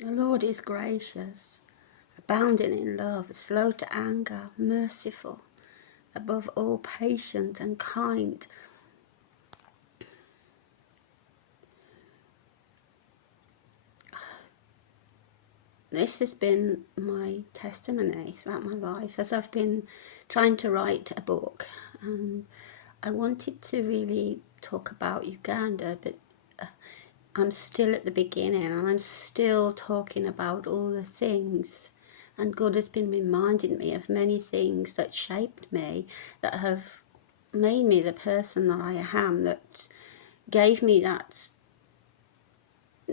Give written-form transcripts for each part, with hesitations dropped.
The Lord is gracious, abounding in love, slow to anger, merciful, above all patient and kind. This has been my testimony throughout my life as I've been trying to write a book. I wanted to really talk about Uganda, but I'm still at the beginning and I'm still talking about all the things. And God has been reminding me of many things that shaped me, that have made me the person that I am, that gave me that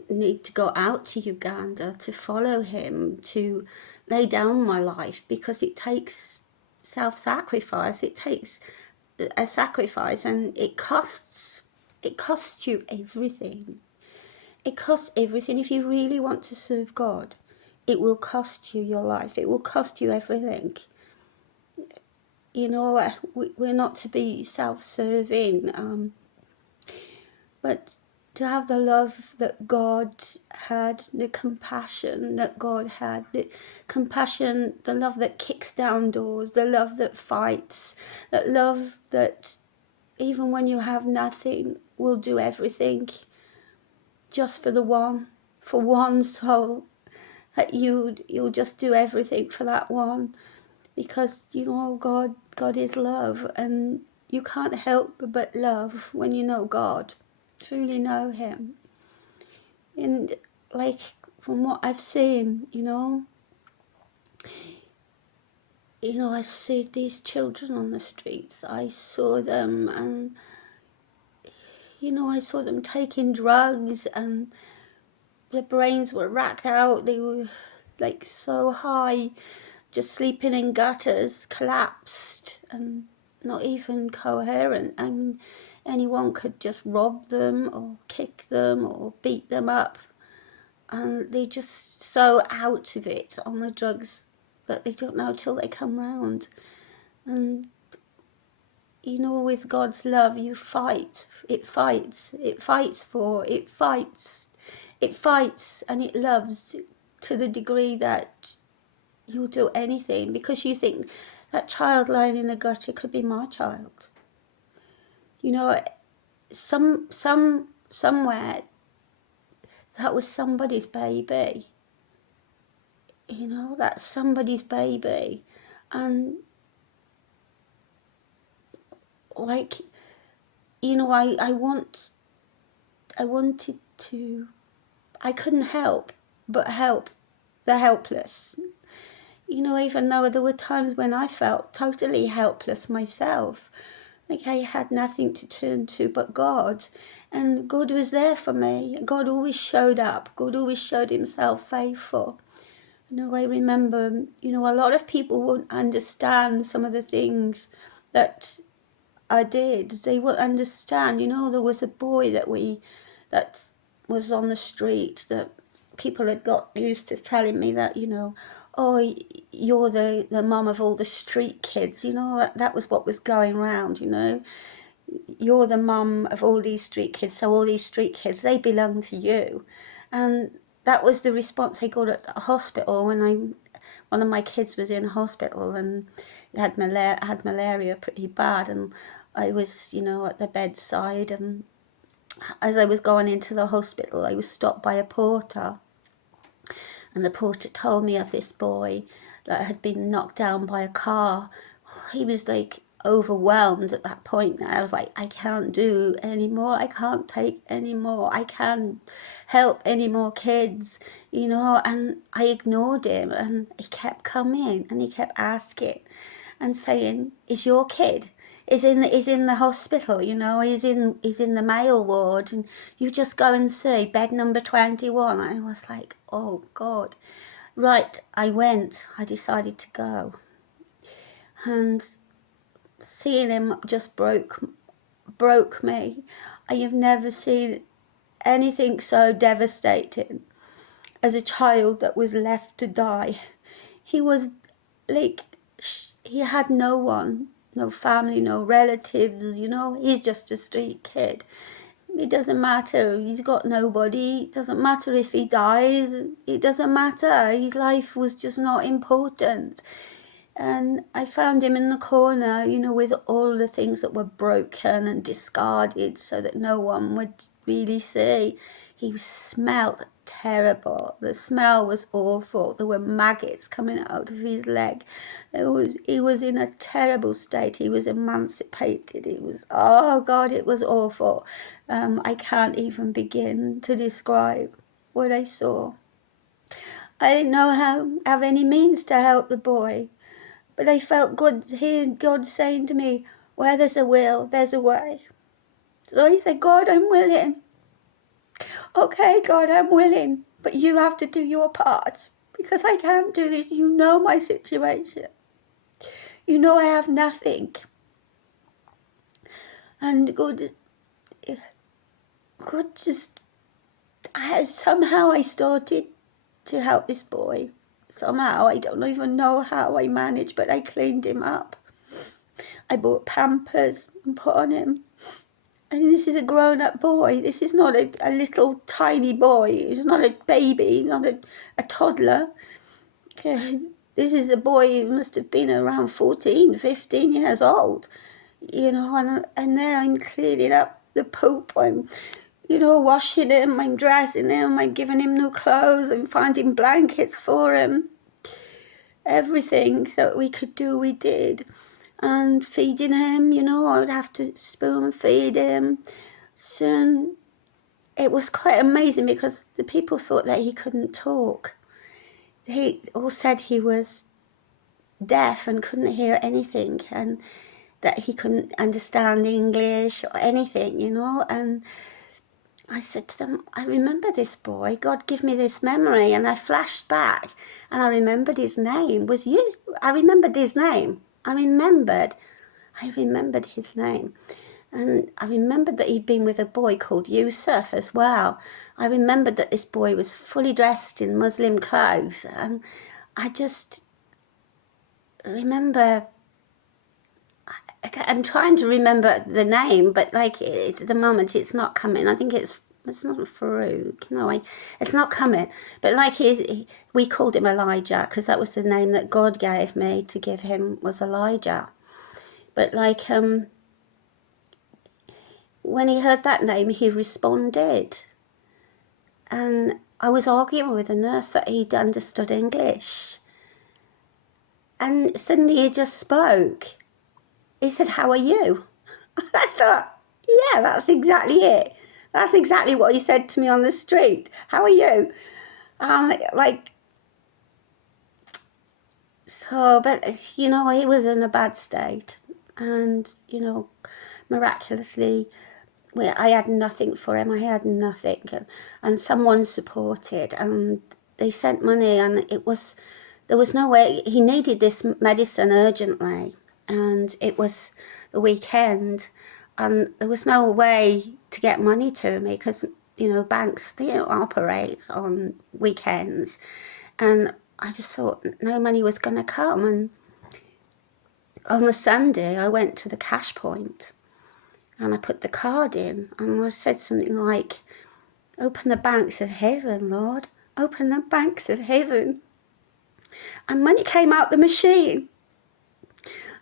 need to go out to Uganda, to follow him, to lay down my life, because it takes self-sacrifice. It takes a sacrifice, and it costs you everything. It costs everything. If you really want to serve God, it will cost you your life. It will cost you everything. You know, we're not to be self-serving, but to have the love that God had, the compassion that God had, the compassion, the love that kicks down doors, the love that fights, that love that even when you have nothing will do everything just for for one soul, that you'll just do everything for that one, because you know God is love, and you can't help but love when you know God, truly know him. And like, from what I've seen, I see these children on the streets. I saw them, and I saw them taking drugs, and their brains were racked out. They were like so high, just sleeping in gutters, collapsed and not even coherent, and anyone could just rob them or kick them or beat them up, and they just so out of it on the drugs that they don't know till they come round. And with God's love, you fight. It fights. It fights for. It fights. It fights, and it loves to the degree that you'll do anything, because you think that child lying in the gutter could be my child. Somewhere that was somebody's baby. That's somebody's baby. And like, I wanted to, I couldn't help but help the helpless. Even though there were times when I felt totally helpless myself, like I had nothing to turn to but God, and God was there for me. God always showed up. God always showed himself faithful. I remember, a lot of people won't understand some of the things that I did. They won't understand. There was a boy that was on the street, that people had got used to telling me that, oh, you're the mum of all the street kids. That was what was going round, You're the mum of all these street kids, so all these street kids, they belong to you. And that was the response I got at the hospital when one of my kids was in hospital, and had malaria pretty bad, and I was, at the bedside, and as I was going into the hospital, I was stopped by a porter, and the porter told me of this boy that had been knocked down by a car. He was like overwhelmed at that point. I was like, I can't do anymore. I can't take anymore. I can't help any more kids, and I ignored him, and he kept coming, and he kept asking and saying, is your kid? Is in the hospital, he's in the male ward, and you just go and see bed number 21. I was like, oh God. Right, I decided to go, and seeing him just broke me. I have never seen anything so devastating as a child that was left to die. He was like, he had no one, no family, no relatives, he's just a street kid. It doesn't matter. He's got nobody. It doesn't matter if he dies. It doesn't matter. His life was just not important. And I found him in the corner, you know, with all the things that were broken and discarded so that no one would really see. He smelled terrible. The smell was awful. There were maggots coming out of his leg. He was in a terrible state. He was emancipated. It was, oh God, it was awful. I can't even begin to describe what I saw. I didn't know how have any means to help the boy. But I felt good hearing God saying to me, where there's a will, there's a way. So I said, God, I'm willing. Okay, God, I'm willing. But you have to do your part. Because I can't do this. You know my situation. You know I have nothing. And God just, somehow I started to help this boy. Somehow, I don't even know how I managed, but I cleaned him up. I bought Pampers and put on him. And this is a grown-up boy. This is not a little tiny boy. It's not a baby, not a toddler. This is a boy who must have been around 14, 15 years old. You know, and there I'm cleaning up the poop. I'm, you know, washing him. I'm dressing him. I'm giving him new clothes. I'm finding blankets for him. Everything that we could do, we did. And feeding him, you know, I would have to spoon feed him. Soon, it was quite amazing because the people thought that he couldn't talk. They all said he was deaf and couldn't hear anything, and that he couldn't understand English or anything, you know. And I said to them, I remember this boy. God, give me this memory. And I flashed back, and I remembered his name was you. I remembered his name. I remembered his name. And I remembered that he'd been with a boy called Yusuf as well. I remembered that this boy was fully dressed in Muslim clothes. And I just remember, I'm trying to remember the name, but like at the moment it's not coming. I think it's not Farouk. No, it's not coming. But like we called him Elijah because that was the name that God gave me to give him, was Elijah. But like when he heard that name, he responded. And I was arguing with a nurse that he'd understood English. And suddenly he just spoke. He said, how are you? I thought, yeah, that's exactly it. That's exactly what he said to me on the street. How are you? So, but, you know, he was in a bad state. And, you know, miraculously, I had nothing for him. I had nothing. And someone supported, and they sent money, and there was no way. He needed this medicine urgently, and it was the weekend, and there was no way to get money to me because, you know, banks, they don't operate on weekends. And I just thought no money was going to come. And on the Sunday, I went to the cash point and I put the card in, and I said something like, open the banks of heaven, Lord. Open the banks of heaven. And money came out the machine.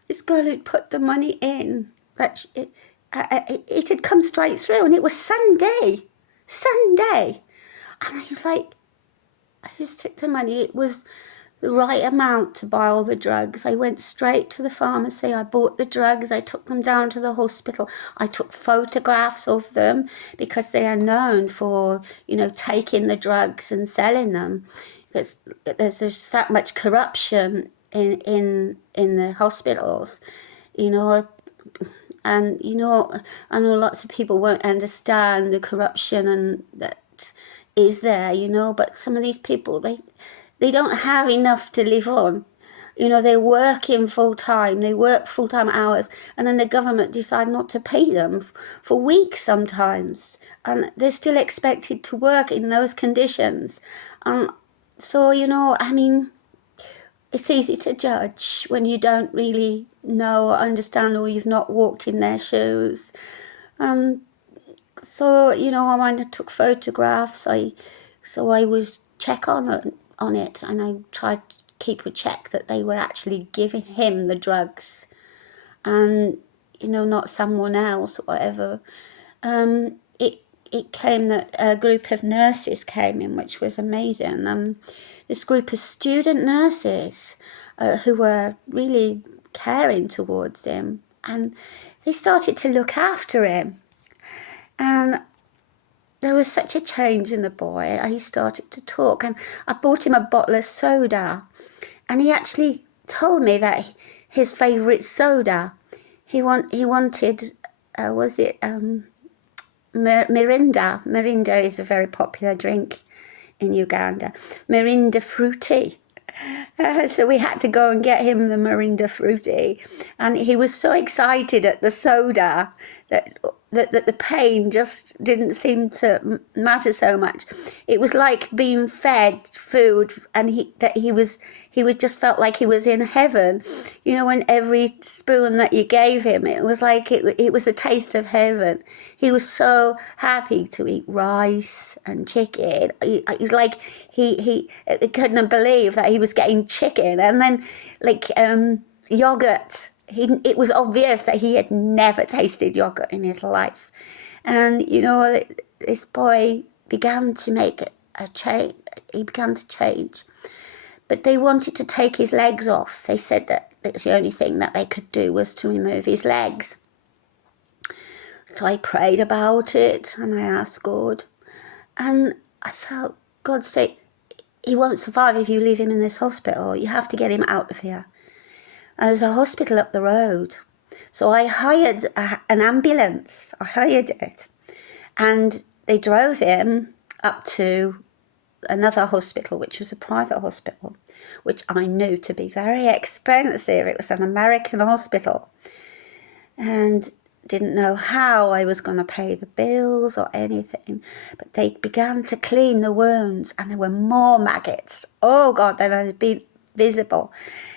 This girl who'd put the money in, it had come straight through, and it was Sunday. And I was like, I just took the money. It was the right amount to buy all the drugs. I went straight to the pharmacy. I bought the drugs. I took them down to the hospital. I took photographs of them because they are known for, you know, taking the drugs and selling them. Because there's just that much corruption in the hospitals, you know. And, you know, I know lots of people won't understand the corruption and that is there, you know, but some of these people, they don't have enough to live on. You know, they're working full-time, they work full-time hours, and then the government decide not to pay them for weeks sometimes. And they're still expected to work in those conditions. So, you know, I mean, it's easy to judge when you don't really know or understand, or you've not walked in their shoes. So, you know, I went and took photographs. So I was check on it, and I tried to keep a check that they were actually giving him the drugs, and you know, not someone else or whatever. It came that a group of nurses came in, which was amazing. This group of student nurses who were really caring towards him, and they started to look after him. And there was such a change in the boy. He started to talk, and I bought him a bottle of soda, and he actually told me that his favourite soda, he wanted, was it Mirinda? Mirinda is a very popular drink in Uganda. Mirinda Fruity. So we had to go and get him the Mirinda Fruity, and he was so excited at the soda that the pain just didn't seem to matter so much. It was like being fed food, and he would just felt like he was in heaven. You know, when every spoon that you gave him, it was like it was a taste of heaven. He was so happy to eat rice and chicken. It was like he couldn't believe that he was getting chicken, and then like yogurt. It was obvious that he had never tasted yogurt in his life. And, you know, this boy began to make a change. He began to change. But they wanted to take his legs off. They said that it's the only thing that they could do was to remove his legs. So I prayed about it, and I asked God. And I felt God say, he won't survive if you leave him in this hospital. You have to get him out of here. And there's a hospital up the road. So I hired an ambulance. I hired it. And they drove him up to another hospital, which was a private hospital, which I knew to be very expensive. It was an American hospital. And didn't know how I was going to pay the bills or anything. But they began to clean the wounds, and there were more maggots. Oh, God, than had been visible.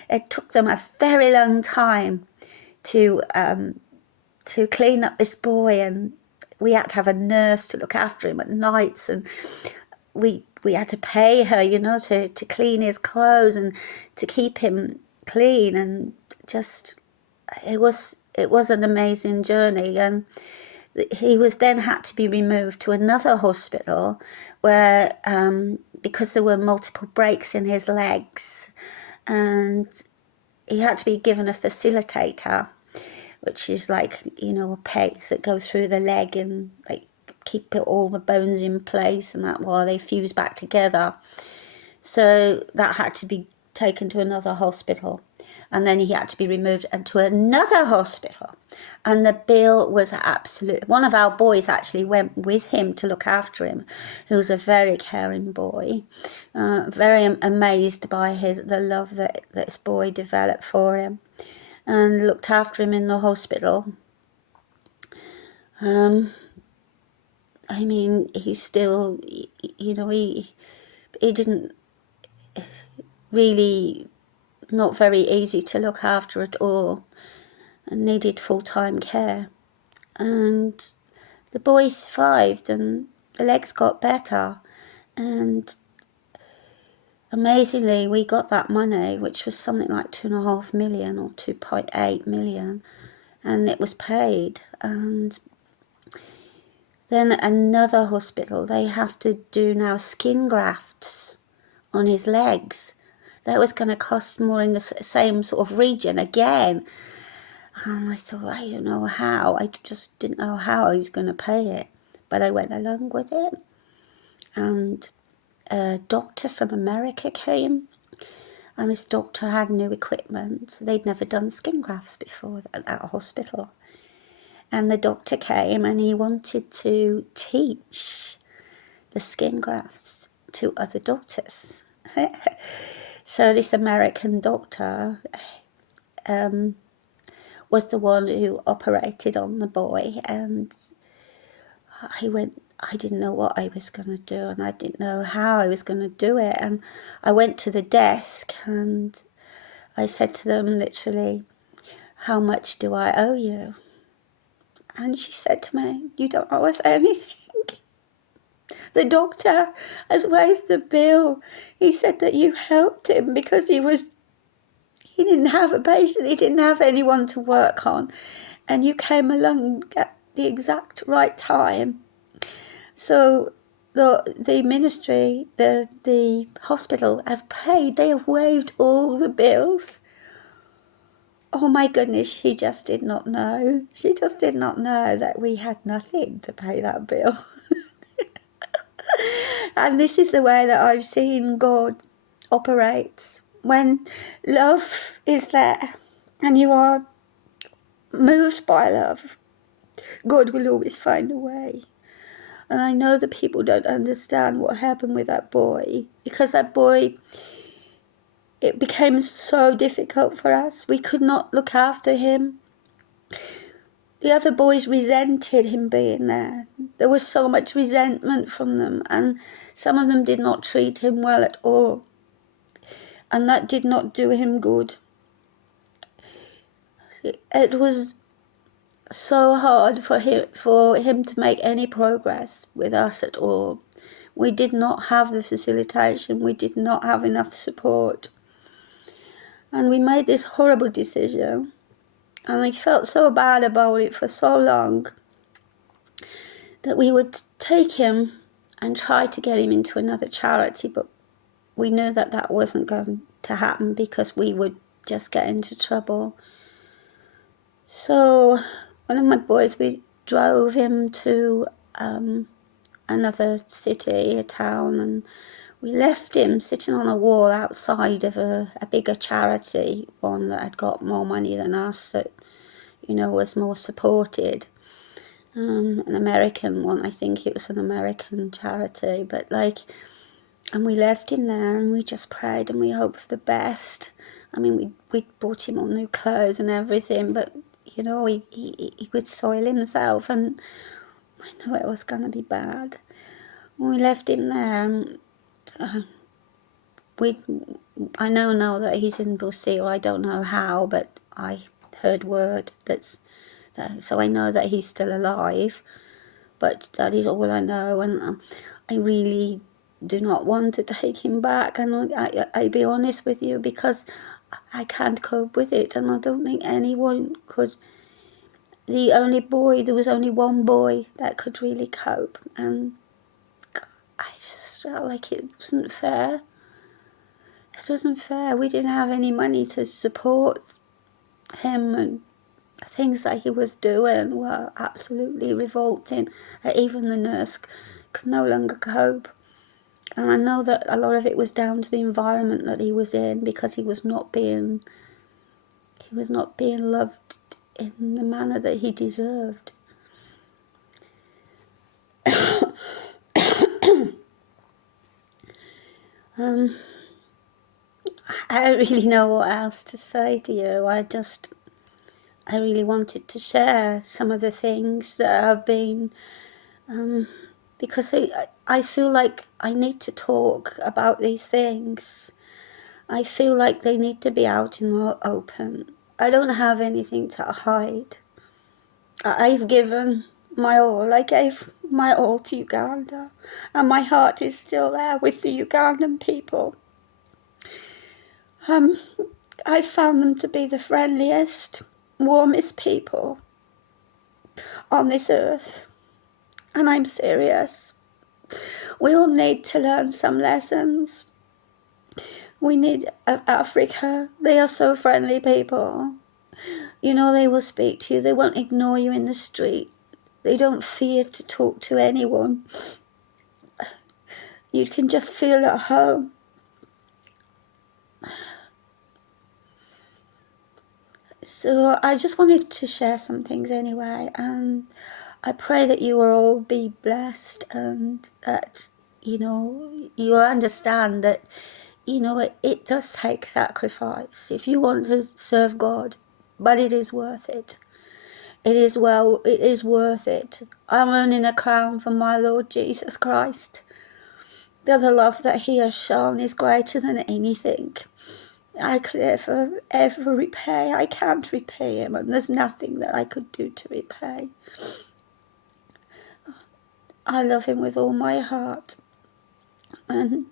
It took them a very long time to clean up this boy, and we had to have a nurse to look after him at nights, and we had to pay her, you know, to clean his clothes and to keep him clean, and just it was an amazing journey. And he was then had to be removed to another hospital where because there were multiple breaks in his legs, and he had to be given a facilitator, which is like, you know, a peg that goes through the leg and like keep all the bones in place and that while they fuse back together. So that had to be taken to another hospital, and then he had to be removed and to another hospital, and the bill was absolute. One of our boys actually went with him to look after him, who was a very caring boy, very amazed by the love that this boy developed for him, and looked after him in the hospital. I mean, he still, you know, he didn't really, not very easy to look after at all, and needed full-time care. And the boy survived, and the legs got better, and amazingly we got that money, which was something like 2.5 million or 2.8 million, and it was paid. And then another hospital, they have to do now skin grafts on his legs. That was going to cost more in the same sort of region again. And I thought, I don't know how. I just didn't know how I was going to pay it. But I went along with it. And a doctor from America came. And this doctor had new equipment. They'd never done skin grafts before at that hospital. And the doctor came, and he wanted to teach the skin grafts to other doctors. So this American doctor was the one who operated on the boy, and I didn't know what I was going to do, and I didn't know how I was going to do it. And I went to the desk, and I said to them literally, how much do I owe you? And she said to me, "You don't owe us anything. The doctor has waived the bill. He said that you helped him because he didn't have a patient, he didn't have anyone to work on. And you came along at the exact right time. So the ministry, the hospital have paid, they have waived all the bills." Oh my goodness, she just did not know. She just did not know that we had nothing to pay that bill. And this is the way that I've seen God operates. When love is there and you are moved by love, God will always find a way. And I know that people don't understand what happened with that boy, because that boy, it became so difficult for us. We could not look after him. The other boys resented him being there. There was so much resentment from them, and some of them did not treat him well at all. And that did not do him good. It was so hard for him to make any progress with us at all. We did not have the facilitation. We did not have enough support. And we made this horrible decision. And I felt so bad about it for so long that we would take him and try to get him into another charity, but we knew that that wasn't going to happen because we would just get into trouble. So one of my boys, we drove him to another city, a town, and we left him sitting on a wall outside of a bigger charity, one that had got more money than us, that, you know, was more supported. An American one, I think it was an American charity, but and we left him there and we just prayed and we hoped for the best. I mean, we bought him all new clothes and everything, but, you know, he would soil himself, and I know it was going to be bad. When we left him there, and I know now that he's in Brazil. I don't know how, but I heard word so I know that he's still alive, but that is all I know, and I really do not want to take him back, and I be honest with you, because I can't cope with it, and I don't think anyone could. There was only one boy that could really cope, and I just felt like it wasn't fair. It wasn't fair. We didn't have any money to support him, and the things that he was doing were absolutely revolting. Even the nurse could no longer cope. And I know that a lot of it was down to the environment that he was in, because he was not being loved in the manner that he deserved. I don't really know what else to say to you. I really wanted to share some of the things that have been, because I feel like I need to talk about these things. I feel like they need to be out in the open. I don't have anything to hide. I've given my all. I gave my all to Uganda, and my heart is still there with the Ugandan people. I found them to be the friendliest, warmest people on this earth, and I'm serious. We all need to learn some lessons. We need Africa. They are so friendly people. You know, they will speak to you. They won't ignore you in the street. They don't fear to talk to anyone. You can just feel at home. So I just wanted to share some things anyway, and I pray that you will all be blessed, and that, you know, you'll understand that, you know, it does take sacrifice if you want to serve God, but it is worth it. It is worth it. I'm earning a crown from my Lord Jesus Christ. The love that he has shown is greater than anything. I could ever repay. I can't repay him, and there's nothing that I could do to repay. I love him with all my heart, and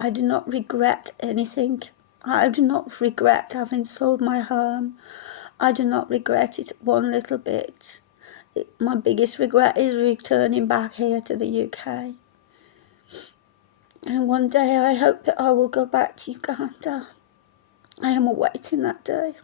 I do not regret anything. I do not regret having sold my home. I do not regret it one little bit. My biggest regret is returning back here to the UK. And one day I hope that I will go back to Uganda. I am awaiting that day.